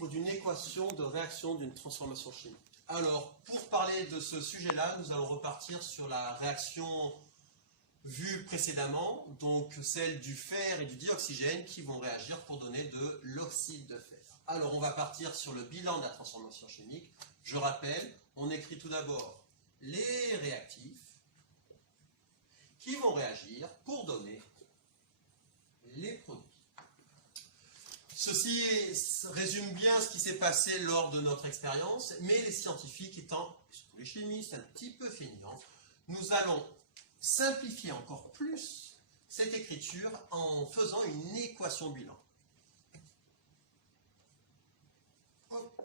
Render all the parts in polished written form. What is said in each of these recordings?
l'équilibre d'une équation de réaction d'une transformation chimique. Alors, pour parler de ce sujet-là, nous allons repartir sur la réaction vue précédemment, donc celle du fer et du dioxygène qui vont réagir pour donner de l'oxyde de fer. Alors, on va partir sur le bilan de la transformation chimique. Je rappelle, on écrit tout d'abord les réactifs qui vont réagir pour donner les produits. Ceci résume bien ce qui s'est passé lors de notre expérience, mais les scientifiques étant, surtout les chimistes, un petit peu feignants, nous allons simplifier encore plus cette écriture en faisant une équation bilan. Hop.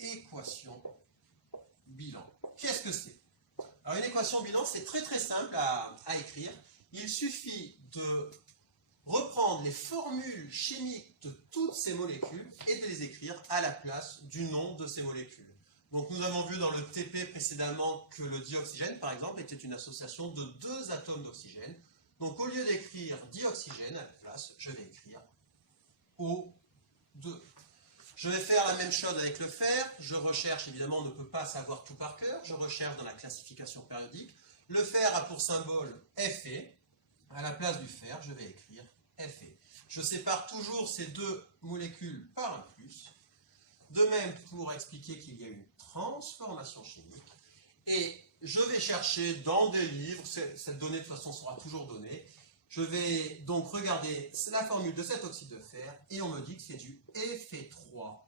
Équation bilan. Qu'est-ce que c'est? Alors une équation bilan, c'est très simple à écrire. Il suffit de reprendre les formules chimiques de toutes ces molécules et de les écrire à la place du nom de ces molécules. Donc nous avons vu dans le TP précédemment que le dioxygène, par exemple, était une association de deux atomes d'oxygène. Donc au lieu d'écrire dioxygène à la place, je vais écrire O2. Je vais faire la même chose avec le fer. Je recherche, évidemment, on ne peut pas savoir tout par cœur. Je recherche dans la classification périodique. Le fer a pour symbole Fe. À la place du fer, je vais écrire Fe. Je sépare toujours ces deux molécules par un plus. De même, pour expliquer qu'il y a une transformation chimique. Et je vais chercher dans des livres, cette donnée de toute façon sera toujours donnée. Je vais donc regarder la formule de cet oxyde de fer et on me dit que c'est du Fe3O4.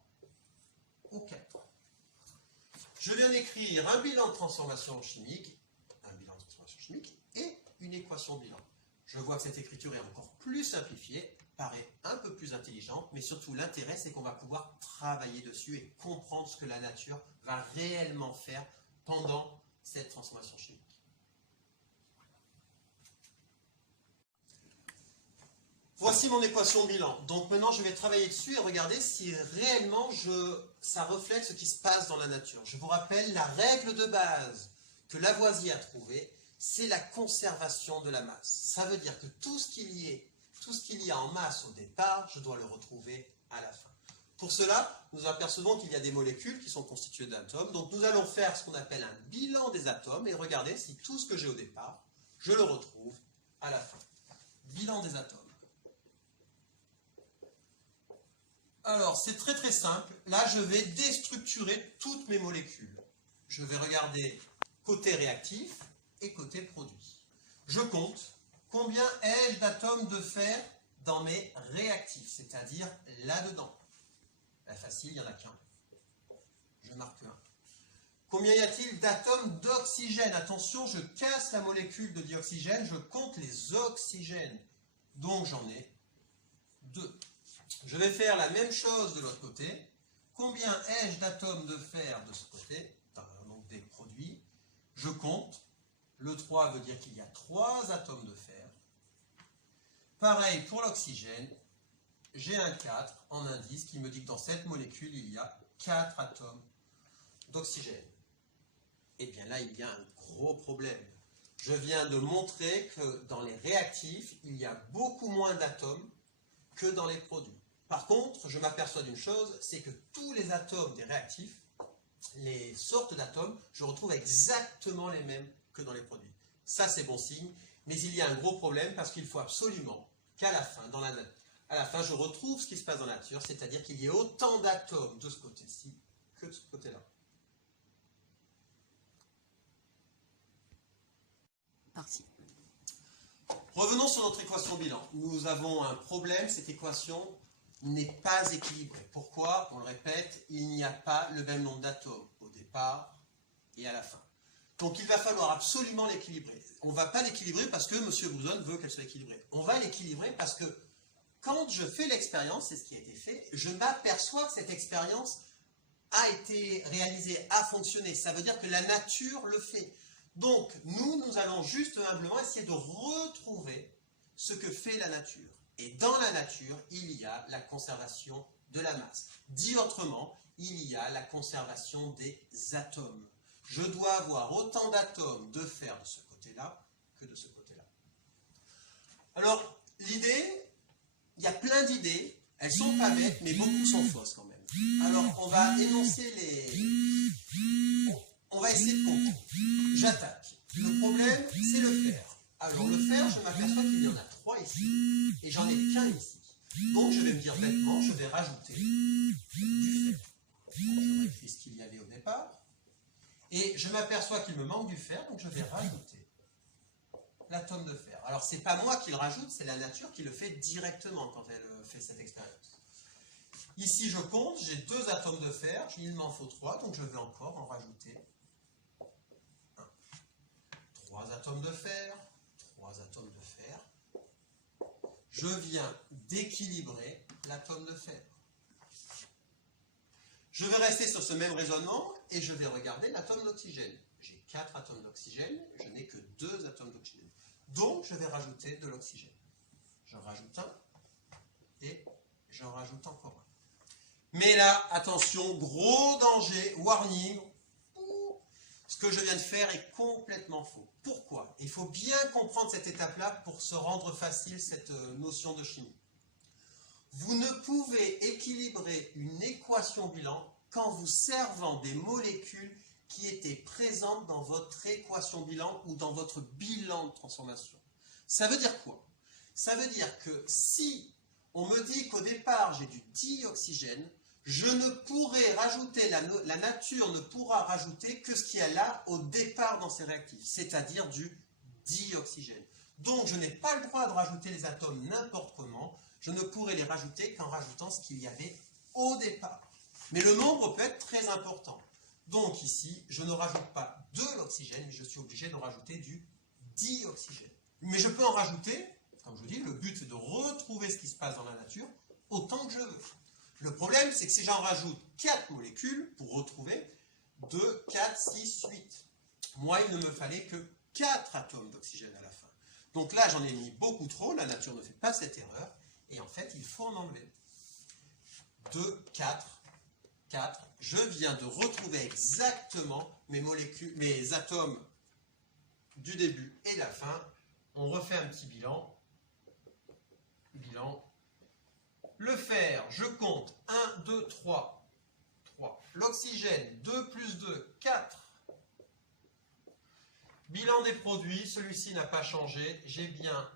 Je viens d'écrire un bilan de transformation chimique, et une équation bilan. Je vois que cette écriture est encore plus simplifiée, paraît un peu plus intelligente, mais surtout l'intérêt c'est qu'on va pouvoir travailler dessus et comprendre ce que la nature va réellement faire pendant cette transformation chimique. Voici mon équation bilan. Donc maintenant je vais travailler dessus et regarder si réellement ça reflète ce qui se passe dans la nature. Je vous rappelle la règle de base que Lavoisier a trouvée, c'est la conservation de la masse. Ça veut dire que tout ce qu'il y a en masse au départ, je dois le retrouver à la fin. Pour cela, nous apercevons qu'il y a des molécules qui sont constituées d'atomes. Donc nous allons faire ce qu'on appelle un bilan des atomes et regarder si tout ce que j'ai au départ, je le retrouve à la fin. Bilan des atomes. Alors, c'est très simple. Là, je vais déstructurer toutes mes molécules. Je vais regarder côté réactif et côté produit. Je compte combien ai-je d'atomes de fer dans mes réactifs, c'est-à-dire là-dedans. La facile, il n'y en a qu'un. Je marque 1. Combien y a-t-il d'atomes d'oxygène? Attention, je casse la molécule de dioxygène, je compte les oxygènes. Donc j'en ai 2. Je vais faire la même chose de l'autre côté. Combien ai-je d'atomes de fer de ce côté? Donc des produits. Je compte. Le 3 veut dire qu'il y a 3 atomes de fer. Pareil pour l'oxygène. J'ai un 4 en indice qui me dit que dans cette molécule, il y a 4 atomes d'oxygène. Et bien là, il y a un gros problème. Je viens de montrer que dans les réactifs, il y a beaucoup moins d'atomes que dans les produits. Par contre, je m'aperçois d'une chose, c'est que tous les atomes des réactifs, les sortes d'atomes, je retrouve exactement les mêmes que dans les produits. Ça, c'est bon signe, mais il y a un gros problème parce qu'il faut absolument qu'à la fin, à la fin, je retrouve ce qui se passe dans la nature, c'est-à-dire qu'il y ait autant d'atomes de ce côté-ci que de ce côté-là. Merci. Revenons sur notre équation bilan. Nous avons un problème, cette équation n'est pas équilibrée. Pourquoi? On le répète, il n'y a pas le même nombre d'atomes au départ et à la fin. Donc il va falloir absolument l'équilibrer. On ne va pas l'équilibrer parce que M. Boson veut qu'elle soit équilibrée. On va l'équilibrer parce que quand je fais l'expérience, c'est ce qui a été fait, je m'aperçois que cette expérience a été réalisée, a fonctionné. Ça veut dire que la nature le fait. Donc nous allons juste humblement essayer de retrouver ce que fait la nature. Et dans la nature, il y a la conservation de la masse. Dit autrement, il y a la conservation des atomes. Je dois avoir autant d'atomes de fer de ce côté-là que de ce côté-là. Alors, l'idée, il y a plein d'idées Elles sont pas bêtes, mais beaucoup sont fausses quand même. Alors, on va énoncer les... On va essayer de comprendre. J'attaque. Le problème, c'est le fer. Alors, le fer, je m'aperçois qu'il y en a 3 ici, et j'en ai qu'un ici. Donc, je vais me dire bêtement, je vais rajouter du fer. Je réécris ce qu'il y avait au départ. Et je m'aperçois qu'il me manque du fer, donc je vais rajouter l'atome de fer. Alors, ce n'est pas moi qui le rajoute, c'est la nature qui le fait directement quand elle fait cette expérience. Ici, je compte, j'ai 2 atomes de fer, il m'en faut 3, donc je vais encore en rajouter 1. 3 atomes de fer, 3 atomes de fer. Je viens d'équilibrer l'atome de fer. Je vais rester sur ce même raisonnement et je vais regarder l'atome d'oxygène. J'ai 4 atomes d'oxygène, je n'ai que 2 atomes d'oxygène. Donc, je vais rajouter de l'oxygène. Je rajoute un et j'en rajoute encore un. Mais là, attention, gros danger, warning. Ce que je viens de faire est complètement faux. Pourquoi? Il faut bien comprendre cette étape-là pour se rendre facile cette notion de chimie. Vous ne pouvez équilibrer une équation bilan qu'en vous servant des molécules qui étaient présentes dans votre équation bilan ou dans votre bilan de transformation. Ça veut dire quoi? Ça veut dire que si on me dit qu'au départ j'ai du dioxygène, je ne pourrai rajouter, la nature ne pourra rajouter que ce qu'il y a là au départ dans ces réactifs, c'est-à-dire du dioxygène. Donc je n'ai pas le droit de rajouter les atomes n'importe comment, je ne pourrai les rajouter qu'en rajoutant ce qu'il y avait au départ. Mais le nombre peut être très important. Donc ici, je ne rajoute pas de l'oxygène, mais je suis obligé de rajouter du dioxygène. Mais je peux en rajouter, comme je vous dis, le but c'est de retrouver ce qui se passe dans la nature autant que je veux. Le problème, c'est que si j'en rajoute 4 molécules pour retrouver 2, 4, 6, 8, moi, il ne me fallait que 4 atomes d'oxygène à la fin. Donc là, j'en ai mis beaucoup trop, la nature ne fait pas cette erreur, et en fait, il faut en enlever. 2, 4, 4, je viens de retrouver exactement mes molécules, mes atomes du début et de la fin. On refait un petit bilan. Le fer, je compte 1, 2, 3. 3. L'oxygène, 2 plus 2, 4. Bilan des produits, celui-ci n'a pas changé. J'ai bien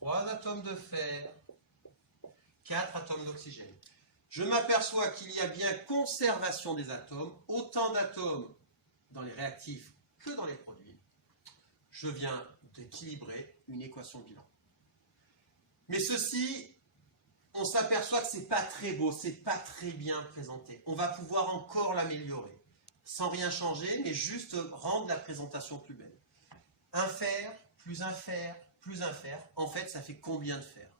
3 atomes de fer, 4 atomes d'oxygène. Je m'aperçois qu'il y a bien conservation des atomes, autant d'atomes dans les réactifs que dans les produits. Je viens d'équilibrer une équation bilan. Mais ceci, on s'aperçoit que ce n'est pas très beau, ce n'est pas très bien présenté. On va pouvoir encore l'améliorer, sans rien changer, mais juste rendre la présentation plus belle. Un fer, plus un fer, plus un fer, en fait, ça fait combien de fer?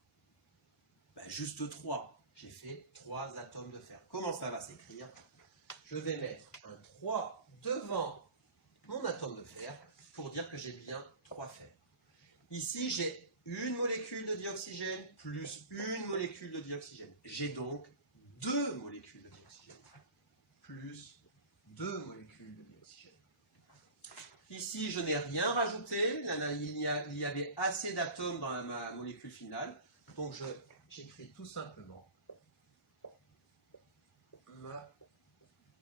Juste 3. J'ai fait 3 atomes de fer. Comment ça va s'écrire? Je vais mettre un 3 devant mon atome de fer pour dire que j'ai bien 3 fers. Ici, j'ai une molécule de dioxygène plus une molécule de dioxygène. J'ai donc 2 molécules de dioxygène plus 2 molécules de dioxygène. Ici, je n'ai rien rajouté. Il y avait assez d'atomes dans ma molécule finale. Donc, j'écris tout simplement ma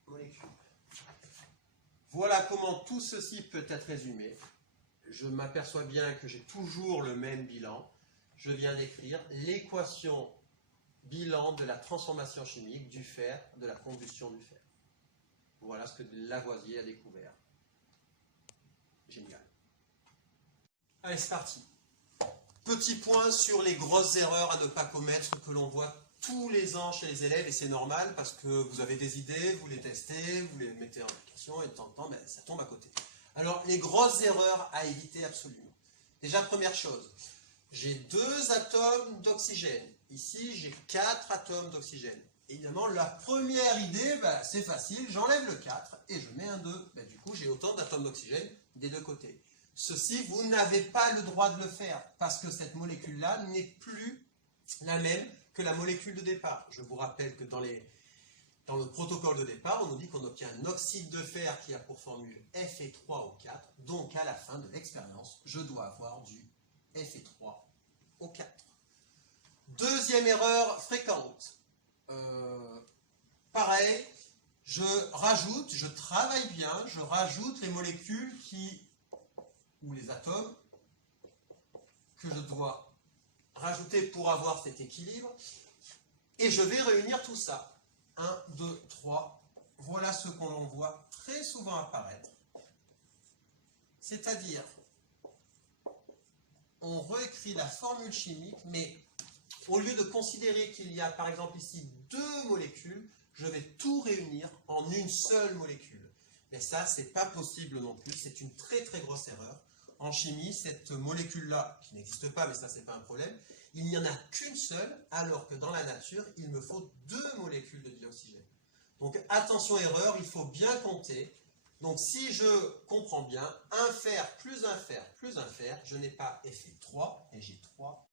molécule. Voilà comment tout ceci peut être résumé. Je m'aperçois bien que j'ai toujours le même bilan. Je viens d'écrire l'équation bilan de la transformation chimique du fer, de la combustion du fer. Voilà ce que Lavoisier a découvert. Génial. Allez, c'est parti. Petit point sur les grosses erreurs à ne pas commettre que l'on voit tous les ans chez les élèves, et c'est normal parce que vous avez des idées, vous les testez, vous les mettez en application et de temps en temps, ça tombe à côté. Alors, les grosses erreurs à éviter absolument. Déjà, première chose, j'ai 2 atomes d'oxygène. Ici, j'ai 4 atomes d'oxygène. Évidemment, la première idée, c'est facile, j'enlève le 4 et je mets un 2. Du coup, j'ai autant d'atomes d'oxygène des deux côtés. Ceci, vous n'avez pas le droit de le faire parce que cette molécule-là n'est plus la même que la molécule de départ. Je vous rappelle que dans le protocole de départ, on nous dit qu'on obtient un oxyde de fer qui a pour formule Fe3O4. Donc, à la fin de l'expérience, je dois avoir du Fe3O4. Deuxième erreur fréquente. Pareil, je travaille bien, je rajoute les molécules ou les atomes que je dois rajouter pour avoir cet équilibre, et je vais réunir tout ça. 1, 2, 3, voilà ce qu'on voit très souvent apparaître. C'est-à-dire, on réécrit la formule chimique, mais au lieu de considérer qu'il y a par exemple ici 2 molécules, je vais tout réunir en une seule molécule. Mais ça, c'est pas possible non plus, c'est une très très grosse erreur. En chimie, cette molécule-là, qui n'existe pas, mais ça, c'est pas un problème, il n'y en a qu'une seule, alors que dans la nature, il me faut 2 molécules de dioxygène. Donc attention erreur, il faut bien compter. Donc si je comprends bien, 1 fer plus 1 fer plus 1 fer, je n'ai pas effet 3, et j'ai 3